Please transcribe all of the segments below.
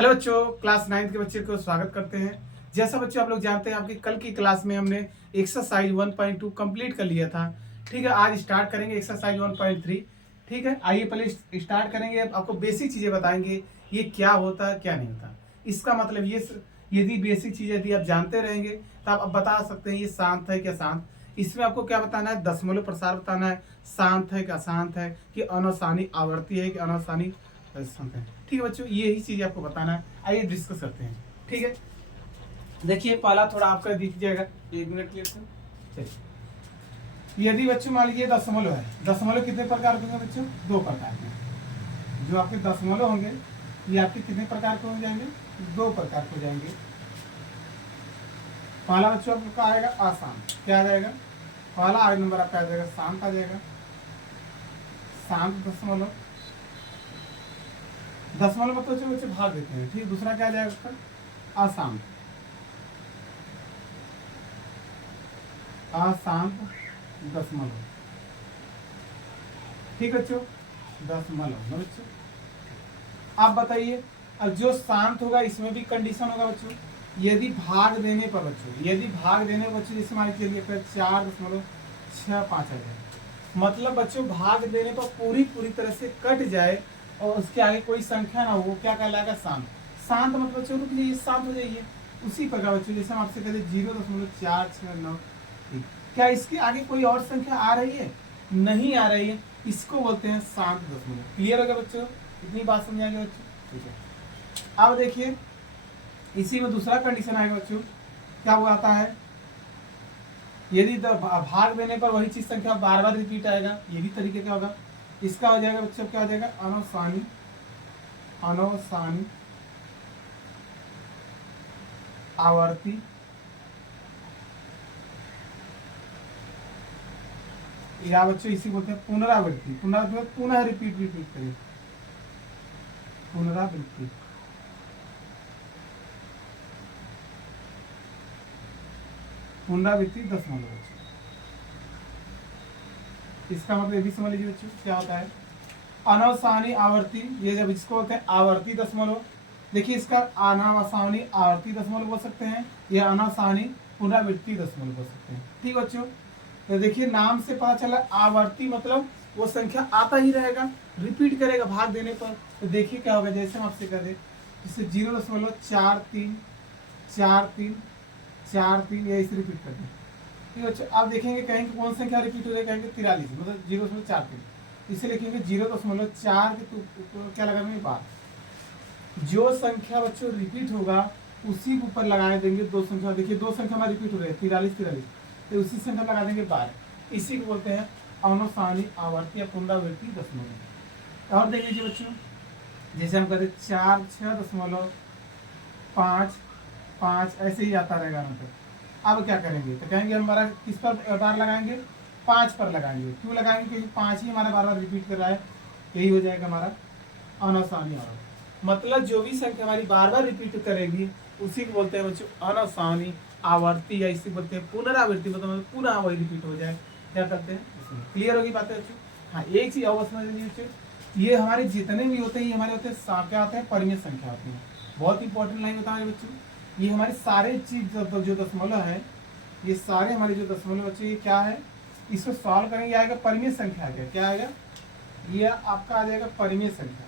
Hello बच्चों, class 9 के बच्चे को स्वागत करते हैं। जैसा बच्चों आप लोग जानते हैं, आपकी कल की क्लास में हमने एक्सरसाइज 1.2 कंप्लीट कर लिया था। ठीक है, आज स्टार्ट करेंगे एक्सरसाइज 1.3। ठीक है, आइए पहले स्टार्ट करेंगे। आपको बेसिक चीज़ें बताएंगे, ये क्या होता है क्या नहीं होता। इसका मतलब ये यदि बेसिक चीज़ें यदि आप जानते रहेंगे तो आप बता सकते हैं ये शांत है क्या शांत। इसमें आपको क्या बताना है, दशमलव प्रसार बताना है, शांत है क्या शांत है, कि अनासानी आवर्ती है कि अनासानी संत है। ठीक है बच्चों, यही चीज आपको बताना है। आइए डिस्कस करते हैं। ठीक है, देखिए पहला थोड़ा आपका दिख जाएगा, 1 मिनट के लिए। चलिए, यदि बच्चों मान लीजिए दशमलव है, दशमलव कितने प्रकार के होंगे बच्चों? 2 प्रकार के। जो आपके दशमलव होंगे ये आपके कितने प्रकार के हो जाएंगे? 2 प्रकार के हो जाएंगे। पहला बच्चों आपका आएगा आसान, क्या आ जाएगा? पहला आगे नंबर आपका आ जाएगा शांत, आ जाएगा शांत दशमलव। दशमलव मतलब बच्चे भाग देते हैं। ठीक, दूसरा क्या आ जाएगा उसका? अशांत, अशांत दशमलव। ठीक बच्चों, दशमलव न बच्चों। आप बताइए, अब जो शांत होगा इसमें भी कंडीशन होगा बच्चों। यदि भाग देने पर बच्चों, यदि भाग देने पर बच्चों, जैसे मान लीजिए 4.65 आ जाए, मतलब बच्चों भाग देने पर पूरी तरह से कट जाए और उसके आगे कोई संख्या ना हो, वो क्या कहलाएगा? शांत। शांत मतलब बच्चों रुक जाइए, शांत हो जाइए। उसी प्रकार बच्चों जैसे हम आपसे कहते 0.469, क्या इसके आगे कोई और संख्या आ रही है? नहीं आ रही है, इसको बोलते हैं शांत दशमलव। क्लियर हो गया बच्चों? इतनी बात समझ आ गया बच्चों? ठीक है, अब देखिए इसी में दूसरा कंडीशन आएगा बच्चों। क्या वो आता है, यदि भाग देने पर वही चीज संख्या बार बार रिपीट आएगा, ये भी तरीके का होगा। इसका हो जाएगा बच्चों, क्या हो जाएगा? अनौसानी, अनौसानी आवर्ती या बच्चों इसी बोलते हैं पुनरावृत्ति। पुनरावृत्ति मतलब पुनः रिपीट करें, पुनरावृत्ति। पुनरावृत्ति दशमलव बच्चों। इसका मतलब ये भी समझ लीजिए बच्चों क्या होता है। अनवसानी आवर्ती, ये जब इसको बोलते हैं आवर्ती दशमलव। देखिए इसका अनावसानी आवर्ती दशमलव बोल सकते हैं, या अनावसानी पुनरावृत्ति दशमलव बोल सकते हैं। ठीक बच्चों, तो देखिए नाम से पता चला आवर्ती मतलब वो संख्या आता ही रहेगा, रिपीट करेगा भाग देने पर। तो देखिए क्या होगा, जैसे हम आपसे कह दें जैसे 0.434343 या इसे रिपीट कर दें। ठीक है, आप देखेंगे कहेंगे कौन संख्या रिपीट हो जाएगा, कहेंगे 43, मतलब 0.43। इसे लिखेंगे 0.4 के तो क्या लगाएंगे? बार। जो संख्या बच्चों रिपीट होगा उसी के ऊपर लगा देंगे 2 संख्या। देखिए 2 संख्या हमारी रिपीट हो रही है, 43, तो उसी संख्या लगा देंगे 12। इसी को बोलते हैं अनौसानी आवर्ती या पुनरावृत्ति दशमलव। और देख लीजिए बच्चों, जैसे हम कहते 4.6.5 ऐसे ही आता रहेगा नंबर। अब क्या करेंगे, तो कहेंगे हमारा किस पर बार लगाएंगे? 5 पर लगाएंगे। क्यों लगाएंगे? क्योंकि 5 ही हमारा बार बार रिपीट कर रहा है। यही हो जाएगा हमारा अनौसानी आवर्ती। मतलब जो भी संख्या हमारी बार बार रिपीट करेगी उसी को बोलते हैं बच्चों अनौसानी आवर्ती, या इसी बोलते हैं पुनरावृत्ति। मतलब पुनः वही रिपीट हो जाए, क्या करते हैं? क्लियर होगी बातें बच्चों? हाँ, एक चीज और समझ लीजिए बच्चों, ये हमारे जितने भी होते हैं ये हमारे होते हैं क्या होते हैं? परिमेय संख्या होती है। बहुत इंपॉर्टेंट लाइन बता रहे बच्चों, ये हमारे सारे चीज जो दशमलव है, ये सारे हमारे जो दशमलव बच्चों ये क्या है? इसको सॉल्व करेंगे आएगा परिमेय संख्या। क्या आएगा? ये आपका आ जाएगा परिमेय संख्या।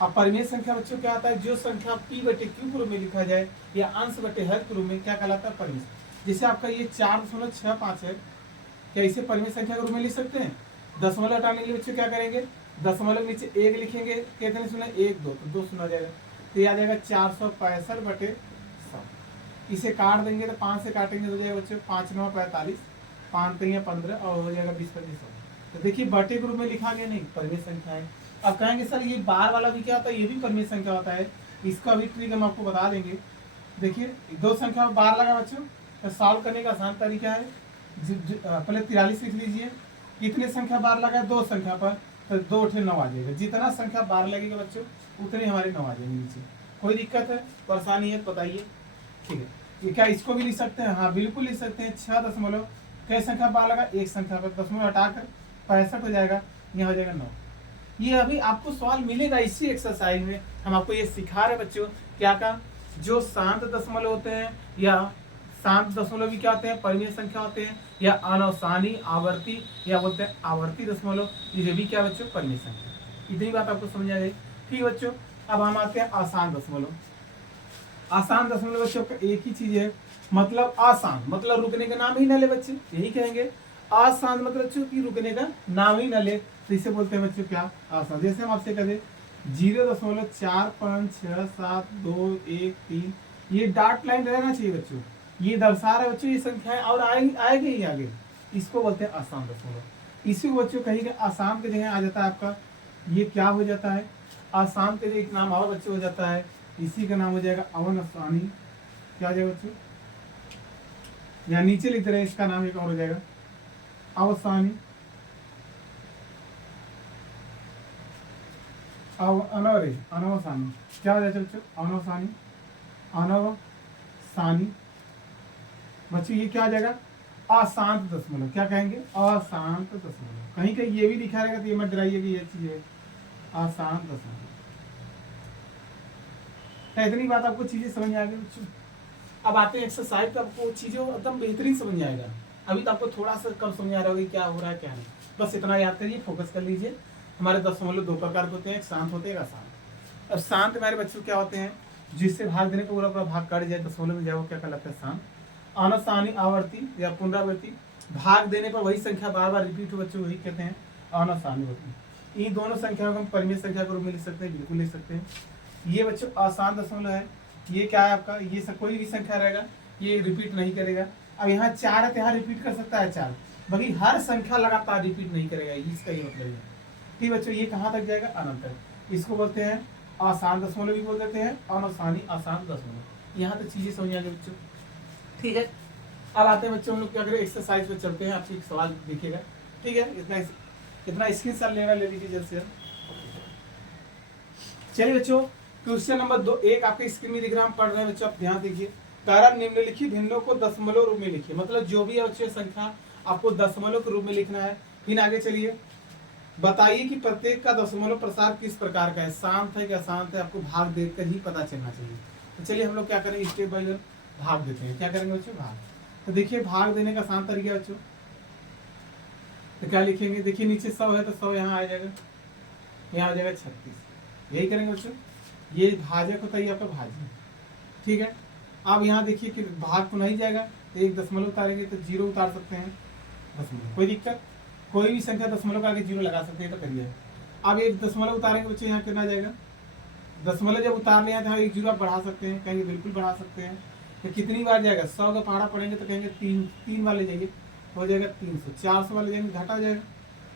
अब परिमेय संख्या बच्चों क्या आता है? जो संख्या p बटे q के रूप में लिखा जाए या अंश बटे हर के रूप में, क्या कहलाता है? परिमेय। जैसे आपका ये 4.65 है, क्या इसे परिमेय संख्या के रूप में लिख सकते हैं? दशमलव हटाने के लिए बच्चों क्या करेंगे? दशमलव नीचे 1 लिखेंगे, कितने सुना? 1 2, तो 2 सुना जाएगा, तो ये आ जाएगा 465 बटे 100। इसे काट देंगे तो 5 से काटेंगे तो हो जाएगा बच्चों 5 9 45, 5 3 15 और हो जाएगा 20 25 100। तो देखिए बटे के रूप में लिखा गया, नहीं परिमेय संख्या है। अब कहेंगे सर ये बार वाला भी क्या होता है? ये भी परिमेय संख्या होता है। इसका भी ट्रिक हम आपको बता देंगे। देखिए 2 संख्या में बार लगा बच्चों, तो सॉल्व करने का आसान तरीका है। पहले 43 लिख लीजिए, कितने संख्या बार लगा है? 2 संख्या पर, तो 2 उठे 9 आ जाएगा। जितना संख्या बार लगेगा बच्चों उतने हमारे 9 आ जाएंगे नीचे। कोई दिक्कत है, परेशानी है बताइए? ठीक है, ये क्या इसको भी लिख सकते हैं? हाँ बिल्कुल लिख सकते हैं। 6 दशमलव कई संख्या बार लगा? 1 संख्या पर, दशमलव हटाकर 65 हो जाएगा। यहाँ हो जाएगा 9। ये अभी आपको सवाल मिलेगा इसी एक्सरसाइज में, हम आपको ये सिखा रहे बच्चों क्या का, जो शांत दशमलव होते हैं या शांत दशमलव भी क्या होते हैं, परिमेय संख्या होते हैं, या अनवसानी आवर्ती या बोलते हैं आवर्ती दशमलव, ये भी क्या बच्चों, परिमेय संख्या। इतनी बात आपको समझ आ गई। ठीक बच्चों, अब हम आते हैं आसान दशमलव। आसान दशमलव बच्चों का एक ही चीज है, मतलब आसान मतलब रुकने का नाम ही न ले बच्चे, यही कहेंगे। आसान मतलब बच्चों की रुकने का नाम ही न ले, तो इसे बोलते हैं बच्चों क्या, आसान। जैसे हम आपसे कहें 0.456721 ये डॉट लाइन रहना चाहिए बच्चों, ये दर्शा रहा है बच्चों ये संख्याएं और आएगी ही आगे, इसको बोलते हैं आसान दशमलव। इसी को बच्चों कहेंगे आसान के जगह आ जाता है आपका, ये क्या हो जाता है, आसान के लिए एक नाम और बच्चों हो जाता है, इसी का नाम हो जाएगा अवनसानी। क्या हो जाएगा बच्चों, यहाँ नीचे लिख रहे हैं, इसका नाम एक और हो जाएगा अवसानी। अनवसानी क्या हो जाएगा बच्चों, अनवसानी, अनवसानी बच्चों ये क्या आ जाएगा, अशांत दशमलव। क्या कहेंगे, अशांत दशमलव। कहीं कहीं ये भी लिखा रहेगा तो ये मत डराइए कि ये चीज है अशांत दशमलव। इतनी बात आपको चीजें समझ आ गई बच्चों। अब आते हैं एक्सरसाइज पे, आपको चीजें एकदम बेहतरीन समझ आएगा। अभी तो आपको थोड़ा सा कम समझ आ रहा होगा क्या हो रहा है क्या नहीं, बस इतना याद करिए, फोकस कर लीजिए। हमारे दशमलव दो प्रकार के होते हैं, एक शांत होते हैं, एक अशांत। अब शांत हमारे बच्चों क्या होते हैं, जिससे भाग देने को पूरा पूरा भाग कट जाए दशमलव में जाए, वो क्या कहलाता है, शांत। अनसानी आवर्ती या पुनरावृत्ति, भाग देने पर वही संख्या बार बार रिपीट हो बच्चों, वही कहते हैं अनसानी होती। इन दोनों संख्याओं को हम परिमेय संख्या के रूप में लिख सकते हैं, बिल्कुल लिख सकते हैं। ये बच्चों आसान दशमलव है, ये क्या है आपका, ये कोई भी संख्या रहेगा ये रिपीट नहीं करेगा। अब यहाँ 4 है तो यहाँ रिपीट कर सकता है 4, बाकी हर संख्या लगातार रिपीट नहीं करेगा, इसका ये मतलब है। ठीक बच्चों, ये कहाँ तक जाएगा, अनंत तक। इसको बोलते हैं आसान दशमलव भी बोल देते हैं, अनसानी आसान दशमलव। यहाँ तक चीजें समझ आ गई बच्चों। ठीक है, अब आते हैं बच्चों हम लोग क्या करें, एक्सरसाइज पे चलते हैं। आपसे एक सवाल देखिएगा, ठीक है, इतना स्क्रीनशॉट लेना ले लीजिए जल्द से जल्द। चलिए बच्चों, क्वेश्चन नंबर 2 एक आपके स्क्रीन में दिख रहा है, हम पढ़ रहे हैं बच्चों, आप ध्यान दीजिए। कारण निम्नलिखित भिन्नों को दशमलव रूप में लिखिए, मतलब जो भी अच्छी संख्या आपको दशमलव के रूप में लिखना है। फिर आगे चलिए, बताइए कि प्रत्येक का दशमलव प्रसार किस प्रकार का है, शांत है क्या अशांत है, आपको भाग देखकर ही पता चलना चाहिए। तो चलिए हम लोग क्या करेंगे, स्टेप बाय स्टेप भाग देते हैं। क्या करेंगे बच्चों, भाग। तो देखिए भाग देने का आसान तरीका बच्चों, तो क्या लिखेंगे, देखिए नीचे 100 है तो 100 यहाँ आ जाएगा, यहाँ आ जाएगा 36, यही करेंगे बच्चों। ये भाजक होता है आपका भाज्य, ठीक है। अब यहाँ देखिए कि भाग को नहीं जाएगा तो एक दशमलव उतारेंगे तो 0 उतार सकते हैं, दशमलव, कोई दिक्कत, कोई भी संख्या दशमलव का आगे 0 लगा सकते हैं, तो करिए। अब एक दशमलव उतारेंगे बच्चे, यहाँ कितना जाएगा, दशमलव जब उतार लिया तो एक 0 आप बढ़ा सकते हैं, कहेंगे बिल्कुल बढ़ा सकते हैं। तो कितनी बार जाएगा, 100 का पहाड़ा पड़ेंगे तो कहेंगे 3 बार ले जाइए, हो जाएगा 300, 400 वाले जाएंगे घटा जाएगा,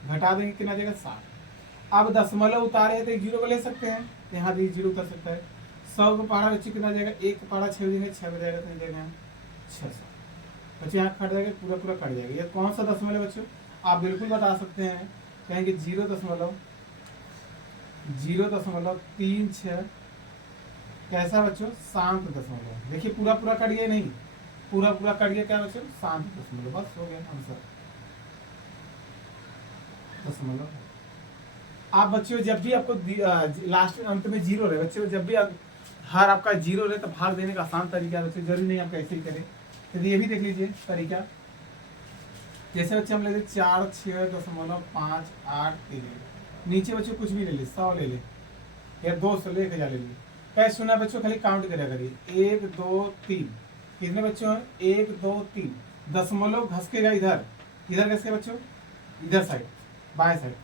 घटा देंगे कितना जाएगा 60। अब दशमलव उतारे हैं तो एक 0 को ले सकते हैं, यहाँ भी 0 उतर सकता है। 100 का पहाड़ा बच्चे कितना जाएगा, एक पहाड़ा 6 देंगे, 6 बजाएगा तो जाएगा 600 बच्चे, यहाँ कट जाएगा, पूरा पूरा कट जाएगा। ये कौन सा दशमलव बच्चों, आप बिल्कुल बता सकते हैं, कहेंगे 0.36 कैसा बच्चों, शांत दशमलव। देखिए पूरा पूरा कट गया, नहीं पूरा पूरा कट गया, क्या बच्चों, शांत दशमलव, बस हो गया आंसर, दशमलव। आप बच्चों जब भी आपको लास्ट में अंत में 0 रहे बच्चों, जब भी हर आपका 0 रहे तो भाग देने का आसान तरीका है बच्चों, जरूरी नहीं आप ऐसे ही करें। तो ये भी देख लीजिए तरीका, जैसे बच्चे हम ले लेते 4.6.58 नीचे बच्चों कुछ भी ले ले, 100 ले ले या 200 ले, 1000 ले ले, कैसे सुना बच्चों, खाली काउंट करा करिए, 1 2 3, कितने बच्चों हैं, 1 2 3, दशमलव घसकेगा इधर, इधर घसके बच्चों, इधर साइड बाएं साइड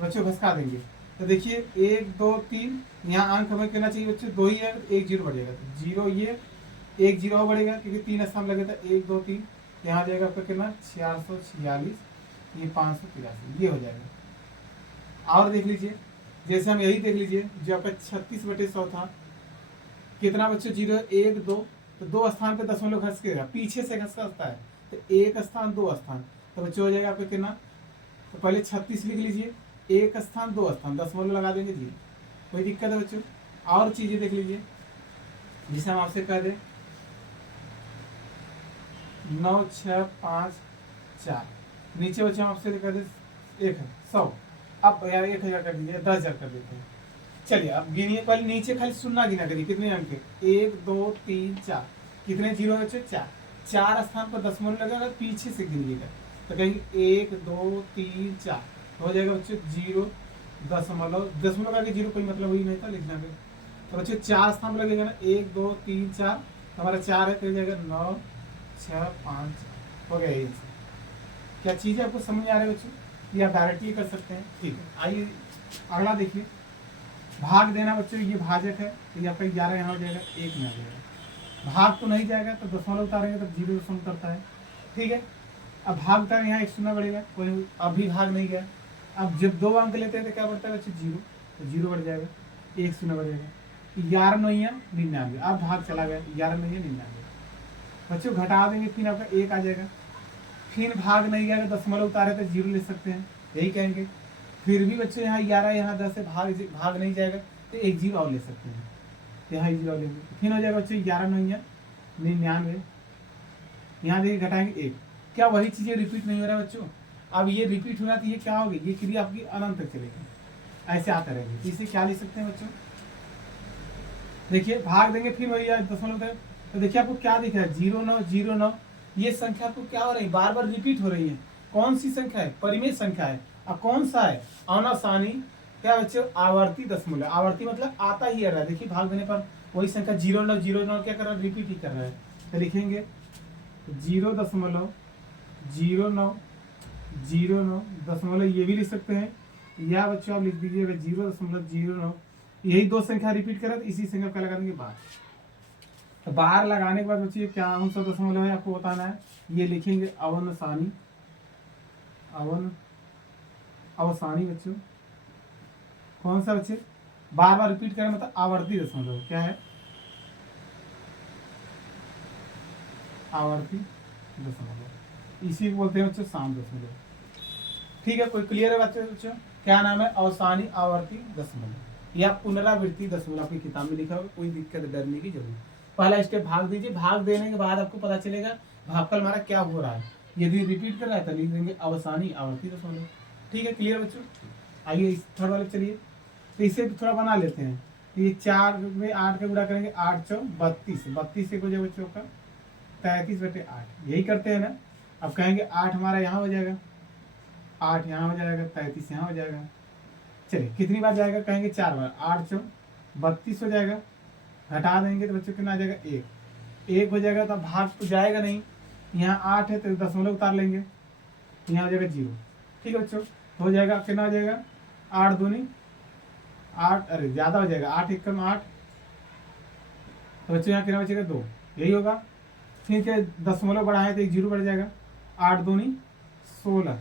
बच्चों घसका देंगे। तो देखिए 1 2 3, यहाँ अंक हमें कहना चाहिए बच्चों 2 ही है, 1 0 बढ़ेगा, 0 ये 1 0 बढ़ेगा क्योंकि 3 स्थान लगे था, 1 2 3, यहाँ जाएगा आपका कितना 446, ये 583, ये हो जाएगा। और देख लीजिए, जैसे हम यही देख लीजिए जो आपका 36/100 था, कितना बच्चों 0 1 2, तो 2 स्थान पे दशमलव घस के पीछे से घस सकता है, तो 1 स्थान 2 स्थान, तो बच्चों हो जाएगा आपका कितना, तो पहले 36 लिख लीजिए, 1 स्थान 2 स्थान दशमलव लगा देंगे जी, कोई दिक्कत है बच्चों। और चीजें देख लीजिए, जिसे हम आपसे कह दें 9 6 5 4, नीचे बच्चों हम आपसे कह दें 1 है 100, अब यार 1000 कर दीजिए, 10,000 कर देते हैं। चलिए अब गिनिए, पहले नीचे खाली शून्य गिना करिए, कितने अंक है, 1 2 3 4, कितने जीरो है बच्चों, 4। 4 स्थान पर दशमलव लगेगा, पीछे से गिनिएगा तो कहेंगे 1 2 3 4 हो जाएगा बच्चों 0 दशमलव, दशमलव का जीरो कोई मतलब ही नहीं था लिखना में। तो बच्चों 4 स्थान पर लगेगा ना, 1 2 3 4, हमारा 4 है तो हो जाएगा 9 6 5 हो गया। ये क्या चीज़ है आपको समझ में आ रहा है बच्चों, ये आप डायरेक्टली कर सकते हैं। ठीक है, आइए अगला देखिए, भाग देना बच्चों, ये भाजक है तो ये आपका 11 यहाँ हो जाएगा, 1 में आ जाएगा। भाग तो नहीं जाएगा तो दशमलव उतारेंगे तो 0 दशमलव करता है। ठीक है, अब भाग उतारे यहाँ 1 शून्य बढ़ेगा, कोई अभी भाग नहीं गया। अब जब 2 अंक लेते हैं तो क्या बढ़ता है बच्चों, 0, तो 0 बढ़ जाएगा, 1 शून्य बढ़ जाएगा, 11 9 99। अब भाग चला गया, 11 9 99 बच्चों, घटा देंगे फिर आपका 1 आ जाएगा। फिर भाग नहीं गया, दशमलव उतारे तो 0 ले सकते हैं, यही कहेंगे। फिर भी बच्चों यहाँ 11 यहाँ 10 से भाग नहीं जाएगा तो 1 0 और ले सकते हैं, यहाँ 1 0 और लेंगे, फिर हो जाएगा बच्चों 11 9 99। यहाँ देखिए घटाएंगे 1, क्या वही चीज़ें रिपीट नहीं हो रहा है बच्चों। अब ये रिपीट हो रहा तो ये क्या होगी, ये क्रिया आपकी अनंत तक चलेगी, ऐसे आता रहेगी। इसे क्या लिख सकते हैं बच्चों, देखिए भाग देंगे फिर वही दशमलव तक, तो देखिए आपको क्या दिख रहा है, 0 9 0 9, ये संख्या आपको क्या हो रही है, बार बार रिपीट हो रही है। कौन सी संख्या है, परिमेय संख्या है। और कौन सा है, अनासानी, क्या बच्चों, आवर्ती दशमलव। आवर्ती मतलब आता ही आ रहा है, देखिए भाग देने पर वही संख्या 0 9 0 9 क्या कर रहा है, रिपीट ही कर रहा है। तो लिखेंगे 0 दशमलव 0 9 0 9 दशमलव, ये भी लिख सकते हैं, या बच्चों आप लिख दीजिएगा 0 दशमलव 0 9, यही 2 संख्या रिपीट करा तो इसी संख्या का लगा देंगे बार। तो बार लगाने के बाद बच्चों क्या कौन सा दशमलव है आपको बताना है, ये लिखेंगे अवनसानी, अवसानी बच्चों, कौन सा बच्चे, बार बार रिपीट करें मतलब आवर्ती दशमलव, क्या है, आवर्ती दशमलव, इसी को बोलते हैं बच्चों साम दशमलव। ठीक है, कोई क्लियर है बच्चों, क्या नाम है, अवसानी आवर्ती दशमलव या पुनरावृत्ति दशमलव, आपकी किताब में लिखा होगा, कोई दिक्कत डरने की जरूरत। पहला स्टेप भाग दीजिए, भाग देने के बाद आपको पता चलेगा भागफल हमारा क्या हो रहा है। यदि रिपीट कर रहा है तो लिख देंगे अवसानी आवर्ती दशमलव। ठीक है, क्लियर बच्चों। आइए इस थर्ड वाले चलिए, तो इसे भी थोड़ा बना लेते हैं। तो ये 4 में 8 का गुणा करेंगे, 8 4 32, 32 से हो जाएगा बच्चों का 33/8, यही करते हैं ना। अब कहेंगे 8 हमारा यहाँ हो जाएगा, 8 यहाँ हो जाएगा, 33 यहाँ हो जाएगा। चलिए कितनी बार जाएगा, कहेंगे 4 बार, 8 4 32 हो जाएगा, घटा देंगे तो बच्चों कितना आ जाएगा, 1 हो जाएगा। तो भाग तो जाएगा नहीं, यहाँ 8 है तो दशमलव उतार लेंगे, यहाँ हो जाएगा 0। ठीक है बच्चों, हो जाएगा कितना हो जाएगा, 8 दूनी 8, अरे ज़्यादा हो जाएगा, 8 1 कम 8, तो बच्चों यहाँ कितना बचेगा 2, यही होगा। फिर क्या दशमलव बढ़ाए तो 1 0 बढ़ जाएगा, 8 दूनी 16।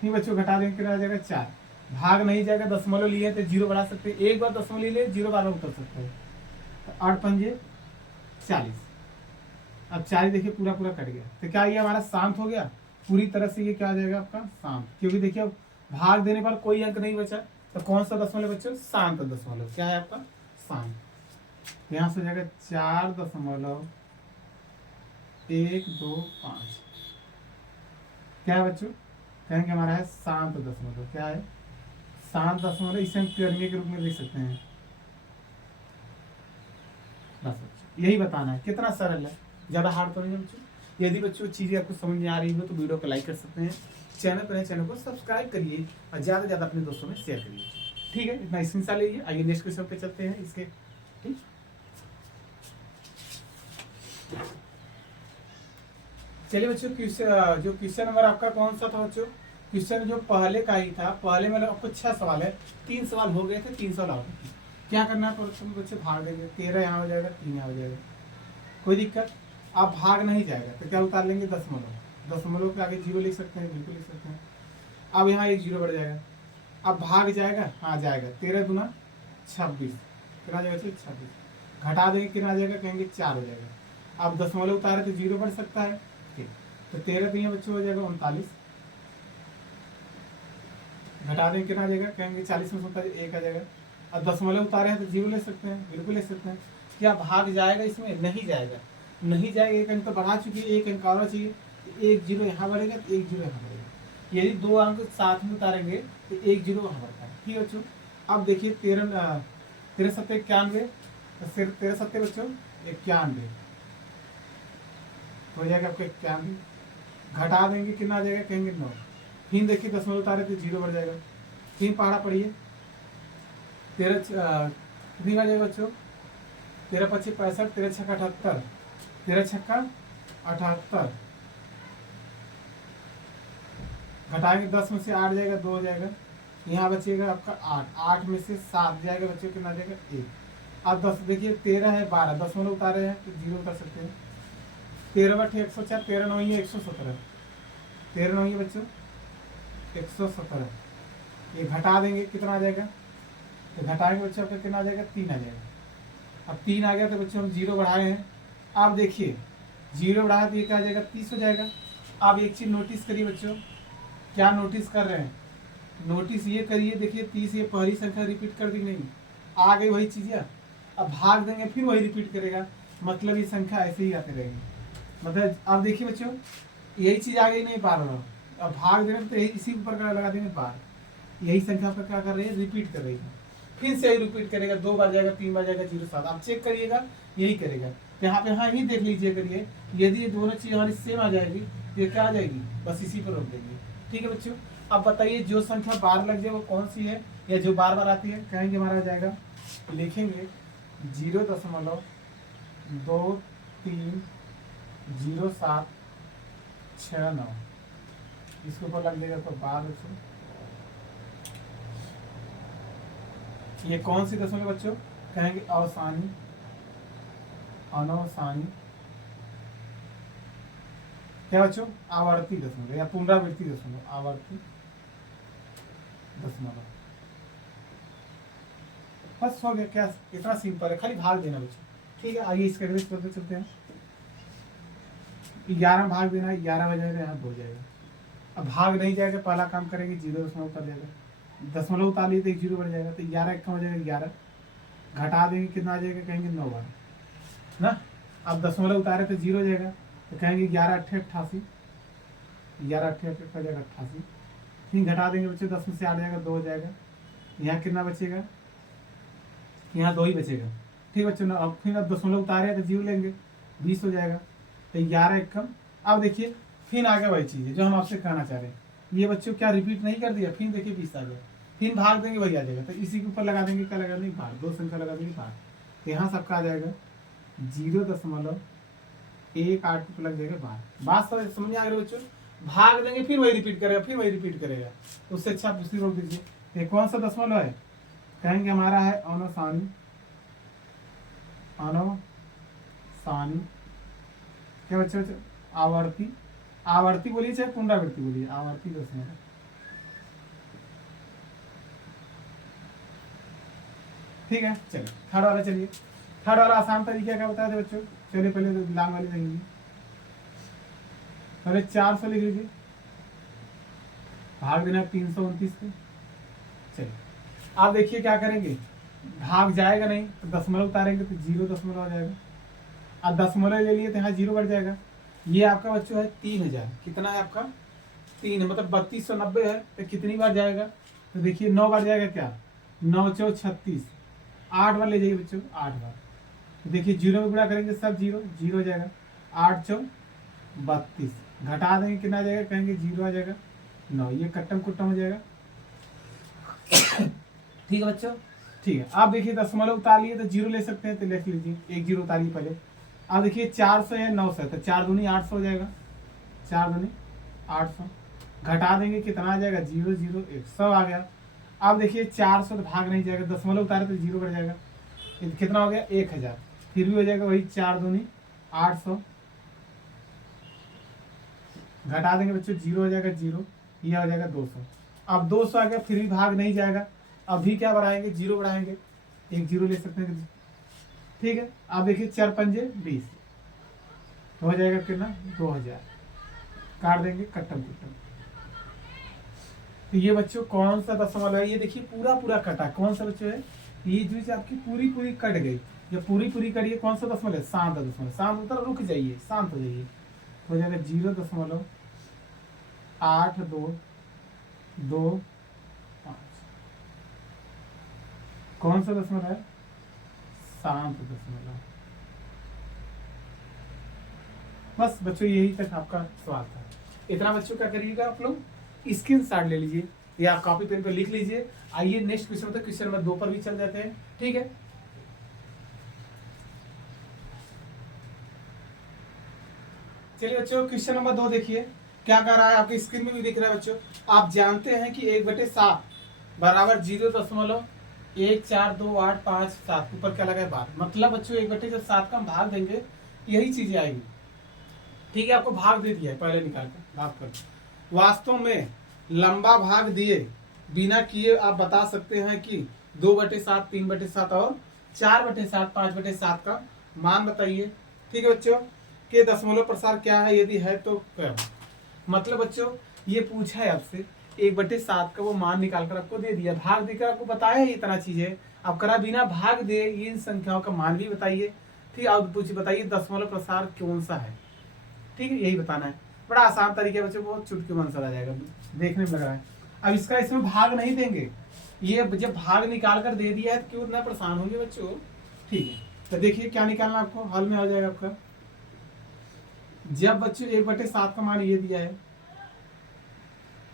फिर बच्चों घटा देंगे कितना आ जाएगा 4, भाग नहीं जाएगा, दशमलव लिए तो 0 बढ़ा सकते हैं, एक बार दशमलव लिए 0 बार उतर सकते हैं। तो 8 पंजे 40, अब 40 देखिए पूरा पूरा कट गया, तो क्या ये हमारा शांत हो गया पूरी तरह से, ये क्या आ जाएगा आपका शांत, क्योंकि देखिए अब भाग देने पर कोई अंक नहीं बचा, तो कौन सा दशमलव बच्चों, शांत दशमलव, क्या है आपका शांत। यहाँ से हो जाएगा 4.125, क्या है बच्चों, कहेंगे हमारा है शांत दशमलव, क्या है शांत दशमलव, इसे हम परिमेय के रूप में लिख सकते हैं। बस बच्चों यही बताना है, कितना सरल है, ज़्यादा हार्ड तो नहीं है बच्चों। यदि बच्चों चीज़ें आपको समझ में आ रही हो तो वीडियो को लाइक कर सकते हैं, चैनल पर है चैनल को सब्सक्राइब करिए और ज़्यादा से ज़्यादा अपने दोस्तों में शेयर करिए। ठीक है, इतना स्क्रीनशॉट लीजिए। आइए नेक्स्ट क्वेश्चन पे चलते हैं इसके। ठीक, चलिए बच्चों, जो क्वेश्चन नंबर आपका कौन सा था बच्चों, क्वेश्चन जो पहले का ही था, पहले में आपको 6 सवाल है, 3 सवाल हो गए थे, 3 सवाल और क्या करना है बच्चे, भाग देंगे, 13 यहाँ हो जाएगा, 3 यहाँ हो जाएगा, कोई दिक्कत। आप भाग नहीं जाएगा तो क्या उतार लेंगे, दशमलव, दशमलव के आगे 0 लिख सकते हैं, बिल्कुल लिख सकते हैं। अब यहाँ 1 0 बढ़ जाएगा, अब भाग जाएगा, हाँ जाएगा, 13 दूना 26, कितना जाएगा 26, घटा देंगे कितना जाएगा, कहेंगे 4 हो जाएगा। अब दशमलव उतारे तो 0 बढ़ सकता है, ठीक, तो 13 तो यहाँ बच्चों हो जाएगा 39, घटा देंगे कितना आ जाएगा, कहेंगे 40 में 1 आ जाएगा। अब दशमलव उतारे हैं तो 0 ले सकते हैं, बिल्कुल ले सकते हैं। क्या भाग जाएगा, इसमें नहीं जाएगा, नहीं जाएगा, 1 अंक तो बढ़ा चुकी है, 1 अंक और चाहिए, 1 0 यहाँ बढ़ेगा तो 1 0 यहाँ बढ़ेगा, यदि दो अंक साथ में उतारेंगे तो एक जीरो वहां बढ़ता है। ठीक है बच्चों, अब देखिए 13 सत्ते 91, तो 13 सत्ते बच्चों 91 हो जाएगा आपका 91। घटा देंगे कितना आ जाएगा, कहेंगे 9। फिर देखिए दशमलव उतारे तो जीरो बढ़ जाएगा। फिर पहाड़ा पढ़िए 13 कितनी बार जाएगा बच्चों, 13 पच्चीस 65, 13 छक्का 78, 13 छक्का 78। घटाएंगे 10 में से 8 जाएगा, 2 हो जाएगा। यहाँ बचेगा आपका 8, 8 में से 7 जाएगा बच्चों, कितना जाएगा 1। अब 10 देखिए 13 है 12, दशमलव उतारे हैं तो जीरो उतार सकते हैं। 13 बटे 104, 13 9 है 117, 13 9 है बच्चों 117। ये घटा देंगे कितना आ जाएगा, तो घटाएंगे बच्चों आपका कितना आ जाएगा, 3 आ जाएगा। अब 3 आ गया तो बच्चों हम जीरो बढ़ाए हैं। अब देखिए जीरो बढ़ाया तो ये क्या आ जाएगा, 30 हो जाएगा। अब एक चीज नोटिस करिए बच्चों, क्या नोटिस कर रहे हैं, नोटिस ये करिए, देखिए 30 ये पहली संख्या रिपीट कर दी नहीं, आ गई वही चीज है। अब भाग देंगे फिर वही रिपीट करेगा, मतलब ये संख्या ऐसे ही आते रहेगी। मतलब अब देखिए बच्चों यही चीज आ गई नहीं बार बार, अब भाग देने तो यही इसी ऊपर का लगा देंगे बार, यही संख्या पर क्या कर रही है, रिपीट कर रही है। फिर से यही रिपीट करेगा, 2 बार जाएगा, 3 बार जाएगा, 0 7। आप चेक करिएगा यही करेगा। यहाँ पे हाँ ही देख लीजिए करिए, यदि ये दोनों चीज हमारी सेम आ जाएगी तो ये क्या आ जाएगी, बस इसी पर रोक देंगे। ठीक है बच्चों, अब बताइए जो संख्या बार लग जाए वो कौन सी है, या जो बार बार आती है, कहेंगे हमारा आ जाएगा, लिखेंगे 0.230769, इसके ऊपर लग जाएगा तो बार बच्चों। ये कौन सी दशमलव बच्चों, कहेंगे अवसानी, अनवसानी, क्या बच्चों, आवर्ती दशमलव या पुनरावृत्ति दशमलव, आवर्ती दशमलव। बस हो गया, क्या इतना सिंपल है, खाली भाग देना बच्चों। ठीक है, आइए इसके अगले स्टेप पे चलते हैं। 11 भाग देना, 11 बजाएगा यहाँ 2 जाएगा। अब भाग नहीं जाएगा, पहला काम करेंगे 0 कर देगा, दशमलव उतार लिए तो 1 जीरो बढ़ जाएगा, तो 11 1 हो जाएगा 11। घटा देंगे कितना आ जाएगा, कहेंगे 9 बार ना। अब दशमलव उतारे तो 0 हो जाएगा, तो कहेंगे 11 8 88, 11 8 हो जाएगा 88। फिर घटा देंगे बच्चों, 10 में से 8 जाएगा, 2 हो जाएगा। यहाँ कितना बचेगा, यहाँ 2 ही बचेगा। ठीक है बच्चों, अब फिर अब दशमलव उतारे तो 0 लेंगे, 20 हो जाएगा, तो 11 1 कम। अब देखिए फिर आगे वही चीज़ है जो हम आपसे कहना चाह रहे हैं, ये बच्चों क्या रिपीट नहीं कर दिया, फिर देखिए 20 आ गया, फिर भाग देंगे वही आ जाएगा, तो इसी के ऊपर लगा देंगे, क्या लगा देंगे, भाग, 2 संख्या लगा देंगे भाग, तो यहाँ सबका आ जाएगा 0.18 लग जाएगा भाग। बात समझ आ गई बच्चों, भाग देंगे फिर वही रिपीट करेगा, फिर वही रिपीट करेगा, उससे अच्छा आप उसी रोक दीजिए। ये कौन सा दशमलव है, कहेंगे हमारा है अनवसानी, अनवसानी, क्या बच्चे बच्चे, आवर्ती, आवर्ती बोलिए चाहे पुनरावृत्ति बोलिए, आवर्ती दशमलव। ठीक है, चलिए थर्ड वाला, चलिए थर्ड वाला आसान तरीका क्या बताया था बच्चों, चलिए पहले तो लांग वाली देंगे, पहले 400 लिख लीजिए, भाग देना 329 को। चलिए आप देखिए क्या करेंगे, भाग जाएगा नहीं तो दशमलव उतारेंगे तो 0 दशमलव आ जाएगा। अब दशमलव ले लिए तो यहाँ 0 बढ़ जाएगा। ये आपका बच्चों है 3000, कितना है आपका 3 है, मतलब 3290 है, तो कितनी बार जाएगा, तो देखिए 9 बार जाएगा, क्या 9 4 36, 8 बार ले जाइए बच्चों, 8 बार, तो देखिए 0 में गुणा करेंगे सब 0 0 हो जाएगा, 8 4 32, घटा देंगे कितना आ जाएगा, कहेंगे 0 आ जाएगा 9, ये कट्टम कुट्टम हो जाएगा। ठीक है बच्चों, ठीक है। आप देखिए दशमलव उतार लिए तो 0 ले सकते हैं, तो लिख लीजिए 1 0 उतारिए पहले। अब देखिए 400 है 900, तो 4 दूनी 800 हो जाएगा, 4 दूनी 800, घटा देंगे कितना आ जाएगा, 0 0 1 100 आ गया। अब देखिए 400 तो भाग नहीं जाएगा, दशमलव उतारे तो 0 बढ़ जाएगा, कितना हो गया 1000, फिर भी हो जाएगा वही 4 दूनी 800, घटा देंगे बच्चों 0 हो जाएगा 0, ये हो जाएगा 200। अब 200 आ गया, फिर भी भाग नहीं जाएगा, अभी क्या बढ़ाएंगे 0 बढ़ाएंगे, 1 0 ले सकते हैं। ठीक है, आप देखिए 4 पंजे 20, तो हो जाएगा कितना 2000, काट देंगे कट्टम कुट्टम। तो ये बच्चों कौन सा दशमलव है, ये देखिए पूरा पूरा कटा, कौन सा बच्चों है, ये जो आपकी पूरी पूरी कट गई, जब पूरी पूरी कटी है कौन सा दशमलव है, शांत दशमलव, शांत मतलब रुक जाइए, शांत हो जाइए, हो जाएगा 0.82 2 5। कौन सा दशमलव है? शांत दशमलव। बस बच्चों यही तक आपका सवाल था। इतना बच्चों क्या करिएगा आप लोग स्क्रीनशॉट ले लीजिए या कॉपी पेन पर लिख लीजिए। आइए नेक्स्ट क्वेश्चन होता है, क्वेश्चन नंबर 2 पर भी चल जाते हैं। ठीक है, चलिए बच्चों क्वेश्चन नंबर 2 देखिए क्या कर रहा है, आपके स्क्रीन में भी दिख रहा है बच्चों। आप जानते हैं कि 1/7 बराबर 0.14285 ऊपर क्या लगा है बार। मतलब बच्चों 1/7 का हम भाग देंगे यही चीजें आएगी। ठीक है, आपको भाग दे दिया है, पहले निकाल कर भाग कर। वास्तव में लंबा भाग दिए बिना किए आप बता सकते हैं कि 2/7, 3/7 और 4/7, 5/7 का मान बताइए। ठीक है बच्चों, के दशमलव प्रसार क्या है, यदि है तो क्या। मतलब बच्चों ये पूछा है आपसे 1/7 का वो मान निकाल कर आपको दे दिया, भाग देकर आपको बताया है इतना चीज है। आप करा बिना भाग दे इन संख्याओं का मान भी बताइए। ठीक है, अब पूछिए बताइए दशमलव प्रसार कौन सा है। ठीक है, यही बताना है। बड़ा आसान तरीके बच्चों, बहुत चुटकी में आंसर आ जाएगा, देखने में लग रहा है। अब इसका इसमें भाग नहीं देंगे, ये जब भाग निकाल कर दे दिया है तो क्यों इतना परेशान होंगे बच्चों। ठीक है, तो देखिए क्या निकालना आपको, हल में आ जाएगा आपका। जब बच्चों 1/7 का मान ये दिया है,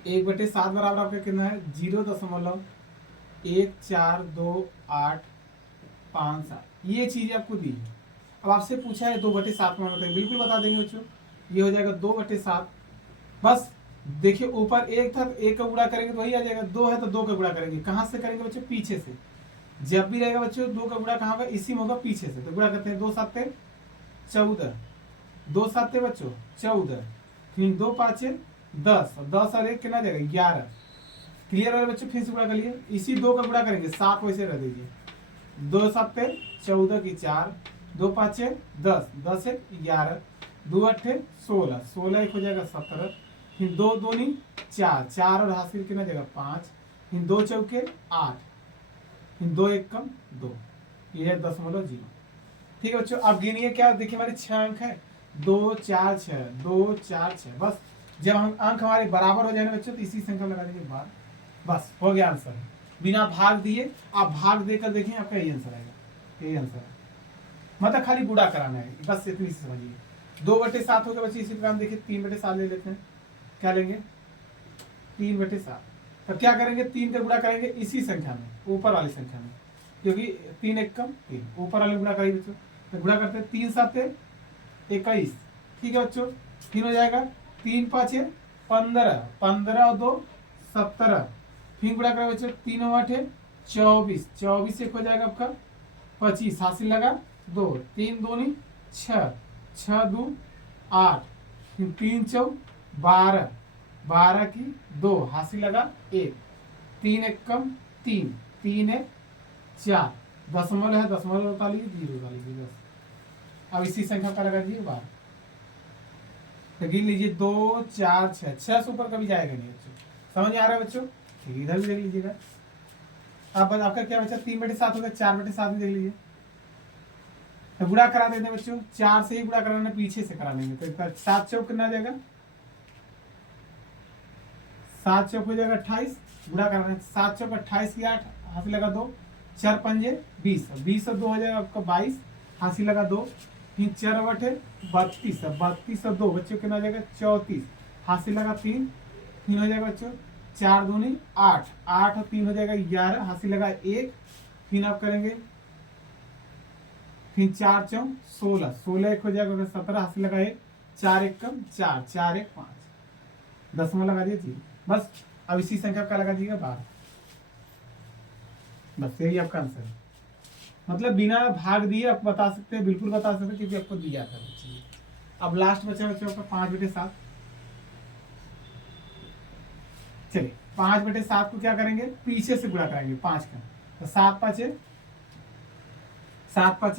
1/7 बराबर आपका कितना है 0.14285, ये चीज आपको दी है। अब आपसे पूछा है 2/7 मान बताइए, बिल्कुल बता देंगे बच्चों, ये हो जाएगा 2/7। बस देखिए ऊपर 1 था तो 1 का गुणा करेंगे तो वही आ जाएगा, 2 है तो 2 का गुणा करेंगे। कहाँ से करेंगे बच्चों, पीछे से। जब भी रहेगा बच्चों 2 का गुणा कहाँ होगा, इसी में होगा पीछे से। तो गुणा करते हैं, 2 7 14, 2 7 बच्चों 14, फिर 2 5 10, 10 और 1 कितना जाएगा 11। क्लियर है बच्चों, फिर से गुणा कर लिए, इसी 2 का गुणा करेंगे, 7 वैसे रह दीजिए। 2 7 14 की 4, 2 5 10, 10 1 11, 2 8 16, 16 1 हो जाएगा 17, फिर 2 2 4, 4 और हासिल कितना जाएगा 5, फिर 2 चौके 8, फिर 2 1 कम 2, ये है 0.0। ठीक है बच्चों, अब गिनिए क्या, देखिए हमारे 6 अंक है, 2 4 6, 2 4 6। बस जब हम अंक हमारे बराबर हो जाए ना बच्चों तो इसी संख्या लगा देंगे बार, बस हो गया आंसर। बिना भाग दिए आप भाग देकर देखें, आपका यही आंसर आएगा, यही आंसर है। मतलब खाली गुणा कराना है, बस इतनी सी समझिए। 2/7 हो गया बच्चे, इसी प्रकार देखिए 3/7 ले लेते हैं। क्या लेंगे 3/7, तो क्या करेंगे 3 का गुणा करेंगे इसी संख्या में, ऊपर वाली संख्या में, क्योंकि 3 1 कम 3, ऊपर वाले गुणा करेंगे बच्चों। तो गुणा करते हैं 3 7 21। ठीक है बच्चों, फिर हो जाएगा 3 5 15, 15 और 2 17, फिर गुणा करेंगे बच्चों 3 8 24, 24 1 हो जाएगा आपका 25, हासिल लगा 2, 3 2 6, 6 2 8, फिर 3 4 12, 12 की 2, हासिल लगा 1, 3 1 कम 3, 3 1 4, दशमलव है दशमलव बता लीजिए, 0 बता लीजिए बस। अब इसी संख्या का लगा दीजिए बार, तो गिन लीजिए 2 4 6, 6 से ऊपर कभी जाएगा नहीं बच्चों। समझ में आ रहा है बच्चों, ठीक इधर भी देख लीजिएगा। अब आपका क्या बचा, 3/7 हो गया, 4/7 में देख लीजिए। तो गुणा करा देते हैं बच्चों, 4 से ही गुणा कराना, पीछे से करा लेंगे। तो 7 चौक कितना आ जाएगा, 7 चौक हो जाएगा 28, गुणा कराना है 7 चौक 28 की 8, हासिल लगा 2, 4 5 20, 20 और 2 हो जाएगा आपका 22, हासिल लगा 2, फिर 4 8 32, 32 और 2 बच्चों कितना आ जाएगा 34, हासिल लगा 3, फिर हो जाएगा बच्चों 4 2 8, 8 और 3 हो जाएगा 11, हासिल लगा 1, फिर आप करेंगे, फिर 4 4 16, 16 1 हो जाएगा 17, हासिल लगा 1, 4 1 कम 4, 4 1 5, दशमलव लगा दीजिए बस। अब इसी संख्या का लगा दीजिएगा 12, बस यही आपका आंसर है। मतलब बिना भाग दिए आप बता सकते हैं, बिल्कुल बता सकते हैं, क्योंकि आपको दिया था। अब लास्ट बचा बच्चों आपका 5/7। चलिए 5/7 को क्या करेंगे, पीछे से गुणा कराएंगे 5 का। तो 7 5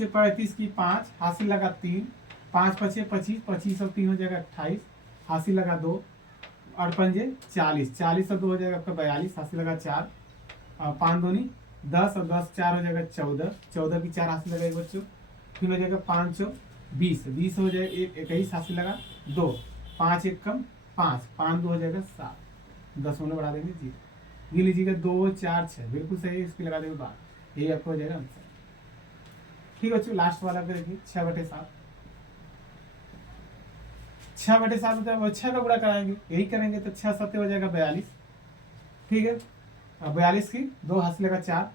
35 की 5, हासिल लगा 3, 5 5 25, 25 और 3 हो जाएगा 28, हासिल लगा 2, और 5 40, 40 और 2 हो जाएगा आपका 42, हासिल लगा 4, और 5 2 10 और 10 4 हो जाएगा 14, 14 की 4 हासिल लगाएगा बच्चों, फिर हो जाएगा 5 20, 20 हो जाएगा 21, हासिल लगा 2, 5 1 कम 5, 5 2 हो जाएगा 7, दशमलव बढ़ा देंगे 0। ये लीजिएगा 2 4 6 बिल्कुल सही है, इसकी लगा देंगे 12, यही आपको हो जाएगा आंसर। ठीक है बच्चों, लास्ट वाला करेंगे 6/7। 6/7 मतलब 6 का गुणा कराएंगे, यही करेंगे तो 6 7 हो जाएगा 42। ठीक है, अब 42 की 2 हाथ से लगा 4,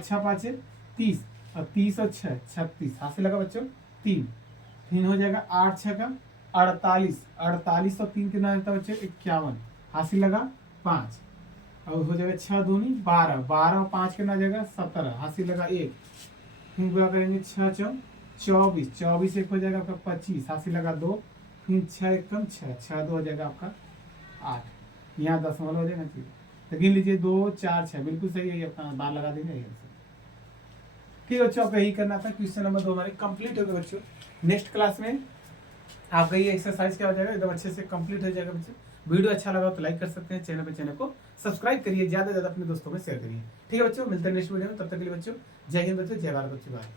6 5 30, और 30 और 6 36, हाथ से लगा बच्चों 3, फिर हो जाएगा 8 6 का 48, 48 और 3 कितना रहता है बच्चों 51, हाथ से लगा 5, और हो जाएगा 6 दूनी 12, 12 और 5 कितना हो जाएगा 17, हाथ से लगा 1, फिर गुणा करेंगे 6 चौ 24, 24 एक हो जाएगा आपका 25, हाथ से लगा 2, फिर 6 1 कम 6, 6 2 हो जाएगा आपका 8, यहाँ दशमलव हो जाएगा। ठीक है, तो गिन लीजिए 2 4 6 बिल्कुल सही है, अपना बार लगा देंगे यही आंसर। ठीक है बच्चों, आपका यही करना था। क्वेश्चन नंबर 2 हमारे कंप्लीट हो गए बच्चों। नेक्स्ट क्लास में आपका ये एक्सरसाइज क्या हो जाएगा, एकदम अच्छे से कंप्लीट हो जाएगा बच्चों। वीडियो अच्छा लगा तो लाइक कर सकते हैं, चैनल को सब्सक्राइब करिए, ज्यादा से ज्यादा अपने दोस्तों में शेयर करिए। ठीक है बच्चों, मिलते हैं नेक्स्ट वीडियो में, तब तक के लिए बच्चों जय हिंद बच्चों, जय भारत बच्चों, बाय।